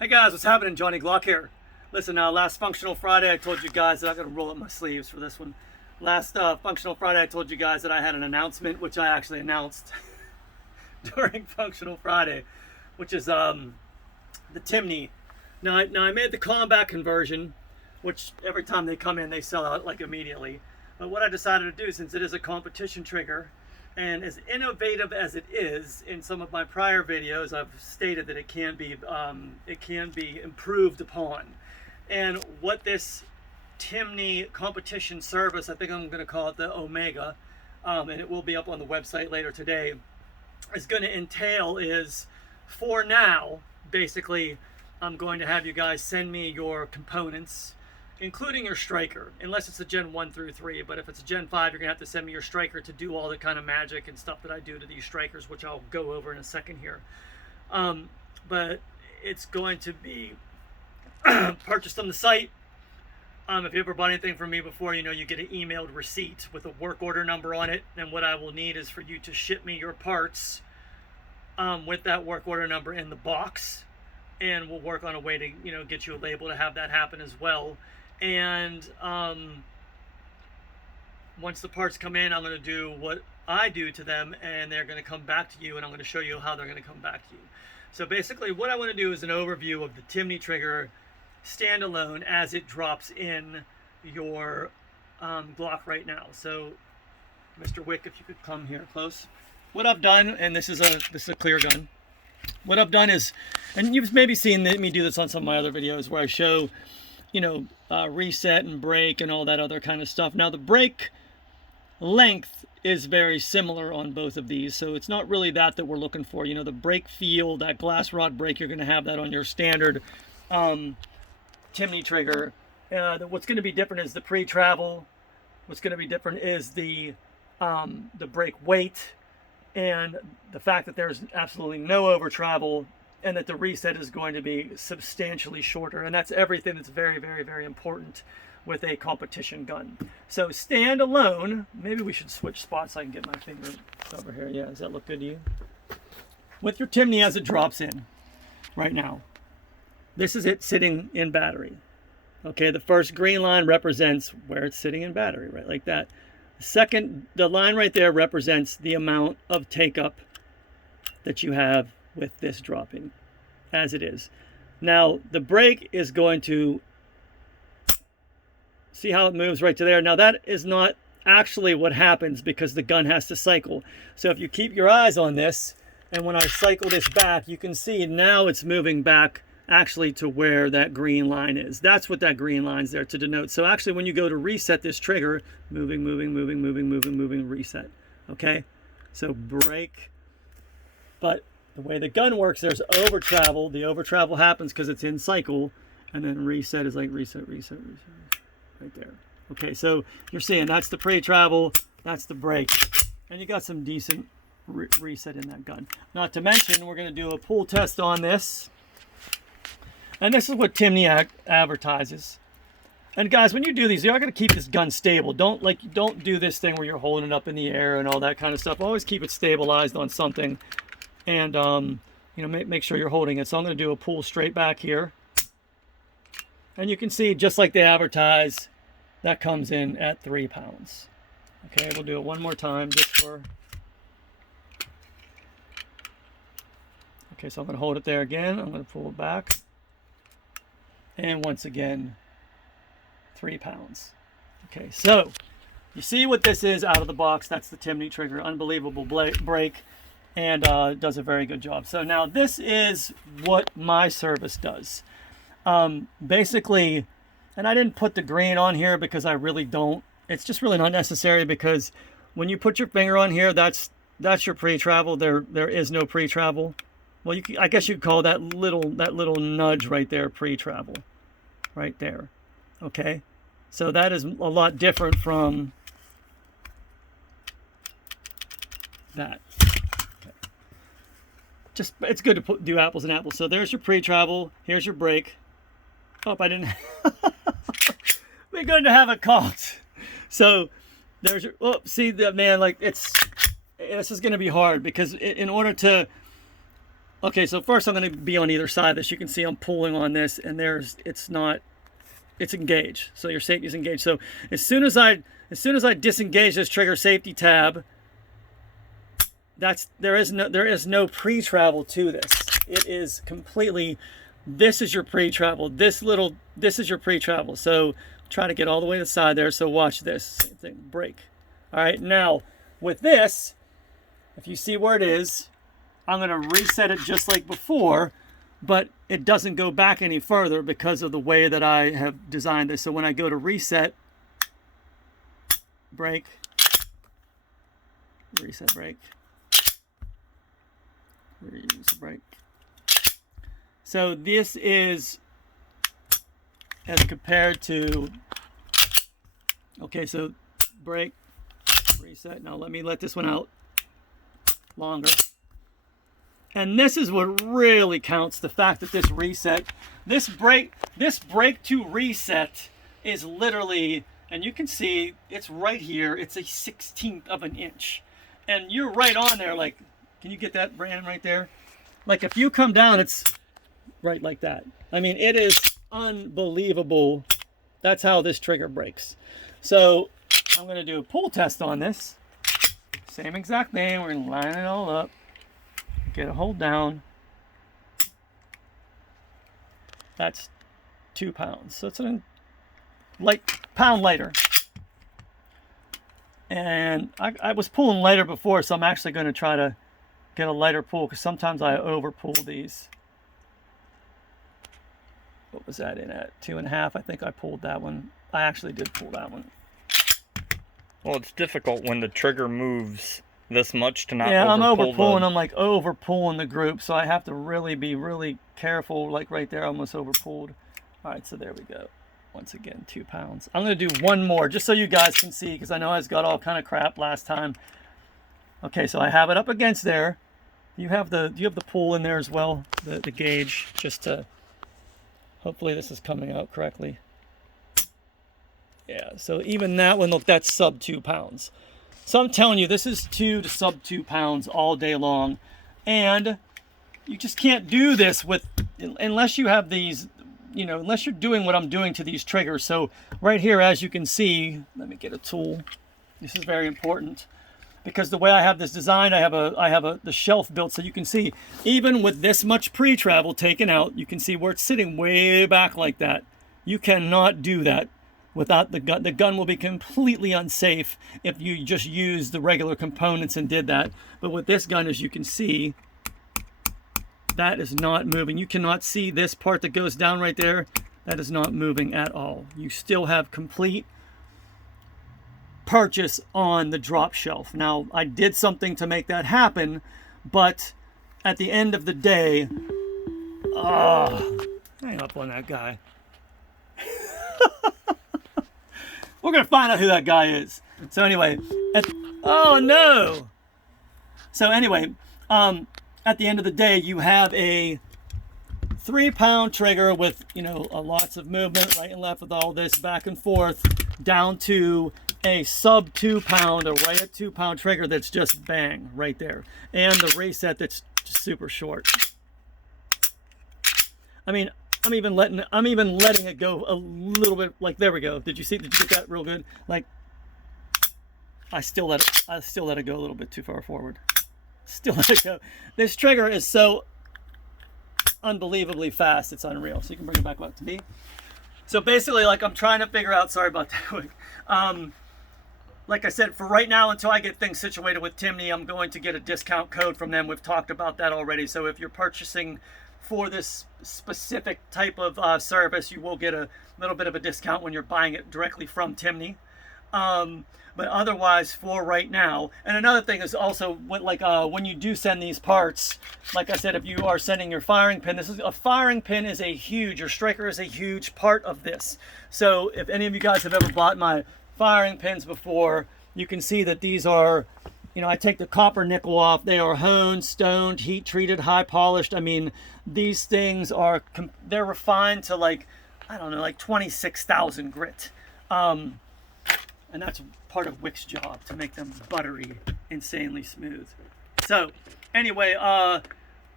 Hey guys, what's happening? Timney Glock here. Listen, last Functional Friday I told you guys that I gotta roll up my sleeves for this one. Last Functional Friday I told you guys that I had an announcement, which I actually announced during Functional Friday, which is the Timney. Now I made the combat conversion, which every time they come in they sell out like immediately. But what I decided to do, since it is a competition trigger, and as innovative as it is, in some of my prior videos, I've stated that it can be improved upon. And what this Timney competition service, I think I'm going to call it the Omega, and it will be up on the website later today, is going to entail is, for now, basically, I'm going to have you guys send me your components, including your striker, unless it's a Gen 1 through 3. But if it's a Gen 5, you're going to have to send me your striker to do all the kind of magic and stuff that I do to these strikers, which I'll go over in a second here. But it's going to be purchased on the site. If you ever bought anything from me before, you know you get an emailed receipt with a work order number on it. And what I will need is for you to ship me your parts with that work order number in the box. And we'll work on a way to, get you a label to have that happen as well. And once the parts come in, I'm going to do what I do to them, and they're going to come back to you, and I'm going to show you how they're going to come back to you. So basically what I want to do is an overview of the Timney trigger standalone as it drops in your Glock right now. So Mr. Wick, if you could come here close. What I've done, and this is a clear gun. What I've done is, and you've maybe seen me do this on some of my other videos where I show reset and break and all that other kind of stuff. Now the break length is very similar on both of these, so it's not really that we're looking for. The break feel, that glass rod break, you're going to have that on your standard Timney trigger. What's going to be different is the pre-travel. What's going to be different is the break weight, and the fact that there's absolutely no over travel, and that the reset is going to be substantially shorter. And that's everything that's very, very, very important with a competition gun. So stand alone, maybe we should switch spots so I can get my finger over here. Yeah, does that look good to you? With your Timney as it drops in right now, this is it sitting in battery. Okay, the first green line represents where it's sitting in battery, right, like that. Second, the line right there represents the amount of take-up that you have with this dropping as it is. Now the brake is going to, see how it moves right to there. Now that is not actually what happens because the gun has to cycle. So if you keep your eyes on this, and when I cycle this back, you can see now it's moving back actually to where that green line is. That's what that green line's there to denote. So actually when you go to reset this trigger, moving, reset. Okay, so brake. But the way the gun works, there's over travel. The over travel happens because it's in cycle, and then reset is like reset right there. Okay, so you're seeing that's the pre-travel, that's the brake, and you got some decent reset in that gun. Not to mention, we're going to do a pull test on this, and this is what Timney advertises. And guys, when you do these, you are going to keep this gun stable. Don't do this thing where you're holding it up in the air and all that kind of stuff. Always keep it stabilized on something. And, make sure you're holding it. So I'm going to do a pull straight back here. And you can see, just like they advertise, that comes in at 3 pounds. Okay, we'll do it one more time just for... Okay, so I'm going to hold it there again. I'm going to pull it back. And once again, 3 pounds. Okay, so you see what this is out of the box. That's the Timney trigger. Unbelievable brake. And does a very good job. So now this is what my service does. Basically, and I didn't put the green on here because I really don't. It's just really not necessary, because when you put your finger on here, that's your pre-travel. There is no pre-travel. Well, I guess you could call that little nudge right there pre-travel, right there. Okay, so that is a lot different from that. Just, it's good to do apples and apples. So there's your pre-travel. Here's your brake. Oh, I didn't. We're going to have a caught. So there's your. Oh, see that, man? Like this is going to be hard because in order to Okay, so first I'm going to be on either side of this. You can see I'm pulling on this, and it's engaged. So your safety is engaged. So as soon as I disengage this trigger safety tab, there is no pre-travel to this. It is completely, this is your pre-travel. This is your pre-travel. So try to get all the way to the side there. So watch this. Same thing, break. All right, now with this, if you see where it is, I'm going to reset it just like before, but it doesn't go back any further because of the way that I have designed this. So when I go to reset, break, reset, break, reset, break. So this is as compared to, okay, so break, reset. Now let this one out longer. And this is what really counts, the fact that this reset, this break to reset is literally, and you can see it's right here, it's a 1/16 of an inch. And you're right on there, like, can you get that, Brandon, right there? Like if you come down, it's right like that. I mean, it is unbelievable. That's how this trigger breaks. So I'm gonna do a pull test on this. Same exact thing, we're gonna line it all up. Get a hold down. That's 2 pounds. So it's a pound lighter. And I was pulling lighter before, so I'm actually going to try to get a lighter pull because sometimes I over pull these. What was that in at? 2.5. I think I pulled that one. I actually did pull that one. Well, it's difficult when the trigger moves this much to not I'm over pulling. I'm like over pulling the group, so I have to really be really careful. Like right there, I almost over pulled. All right, so there we go. Once again, 2 pounds. I'm gonna do one more just so you guys can see, because I know I got all kind of crap last time. Okay, so I have it up against there. You have the pull in there as well, the gauge, just to hopefully this is coming out correctly. Yeah, so even that one, look, that's sub 2 pounds. So I'm telling you, this is 2 to sub 2 pounds all day long. And you just can't do this unless you have these, unless you're doing what I'm doing to these triggers. So right here, as you can see, let me get a tool. This is very important because the way I have this designed, I have the shelf built so you can see, even with this much pre-travel taken out, you can see where it's sitting way back like that. You cannot do that without the gun. The gun will be completely unsafe if you just use the regular components and did that. But with this gun, as you can see, that is not moving. You cannot see this part that goes down right there. That is not moving at all. You still have complete purchase on the drop shelf. Now, I did something to make that happen, but at the end of the day, hang up on that guy. We're going to find out who that guy is. So anyway, oh no. So anyway, at the end of the day, you have a 3 pound trigger with, lots of movement right and left with all this back and forth down to a sub 2 pound or right at 2 pound trigger that's just bang right there. And the reset that's just super short. I mean, I'm even letting it go a little bit. Like, there we go. Did you get that real good? Like, I still let it go a little bit too far forward. Still let it go. This trigger is so unbelievably fast, it's unreal. So you can bring it back up to me. So basically, like, I'm trying to figure out, sorry about that. Like I said, for right now, until I get things situated with Timney, I'm going to get a discount code from them. We've talked about that already. So if you're purchasing for this specific type of service, you will get a little bit of a discount when you're buying it directly from Timney. But otherwise, for right now, and another thing is also when you do send these parts, like I said, if you are sending your firing pin, your striker is a huge part of this. So if any of you guys have ever bought my firing pins before, you can see that these are, I take the copper nickel off. They are honed, stoned, heat treated, high polished. I mean, these things they're refined to like 26,000 grit. And that's part of Wick's job, to make them buttery, insanely smooth. So anyway,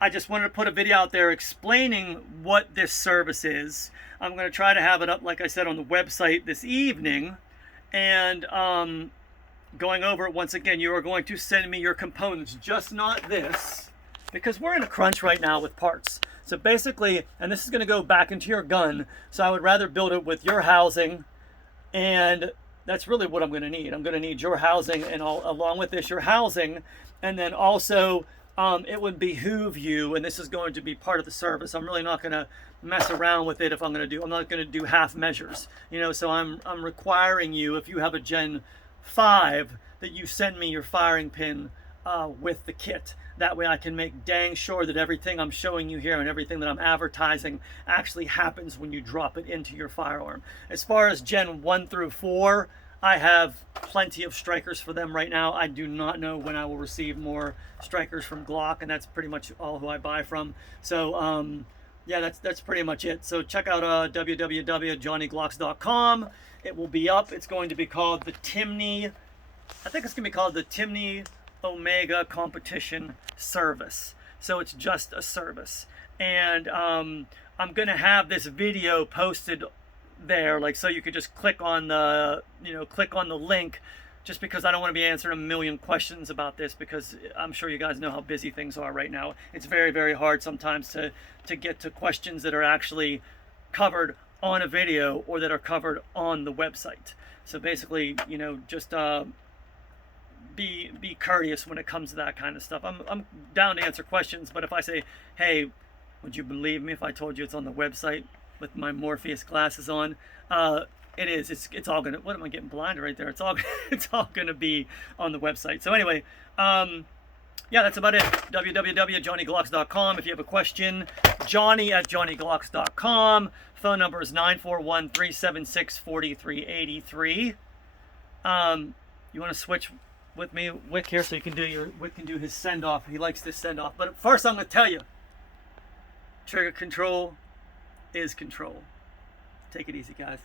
I just wanted to put a video out there explaining what this service is. I'm going to try to have it up, like I said, on the website this evening. And going over it once again, you are going to send me your components, just not this, because we're in a crunch right now with parts. So basically, and this is going to go back into your gun, so I would rather build it with your housing, and that's really what I'm going to need. I'm going to need your housing, and along with this, your housing, and then also it would behoove you, and this is going to be part of the service. I'm really not going to mess around with it. I'm not going to do half measures, so I'm requiring you, if you have a Gen 5, that you send me your firing pin with the kit. That way I can make dang sure that everything I'm showing you here and everything that I'm advertising actually happens when you drop it into your firearm. As far as Gen 1 through 4, I have plenty of strikers for them right now. I do not know when I will receive more strikers from Glock, and that's pretty much all who I buy from. So yeah, that's pretty much it. So check out www.johnnyglocks.com. It will be up. It's going to be called the Timney, I think it's going to be called the Timney Omega Competition Service. So it's just a service. And I'm going to have this video posted there, like, so you could just click on the link, just because I don't want to be answering a million questions about this, because I'm sure you guys know how busy things are right now. It's very, very hard sometimes to get to questions that are actually covered on a video or that are covered on the website. So basically, just be courteous when it comes to that kind of stuff. I'm down to answer questions, but if I say, hey, would you believe me if I told you it's on the website with my Morpheus glasses on? It is. It's all gonna. What am I getting blinded right there? It's all gonna be on the website. So anyway, yeah, that's about it. www.johnnyglocks.com. If you have a question, johnny@johnnyglocks.com. Phone number is 941-376-4383. You want to switch with me, Wick, here, so Wick can do his send off. He likes this send off. But first, I'm gonna tell you, trigger control is control. Take it easy, guys.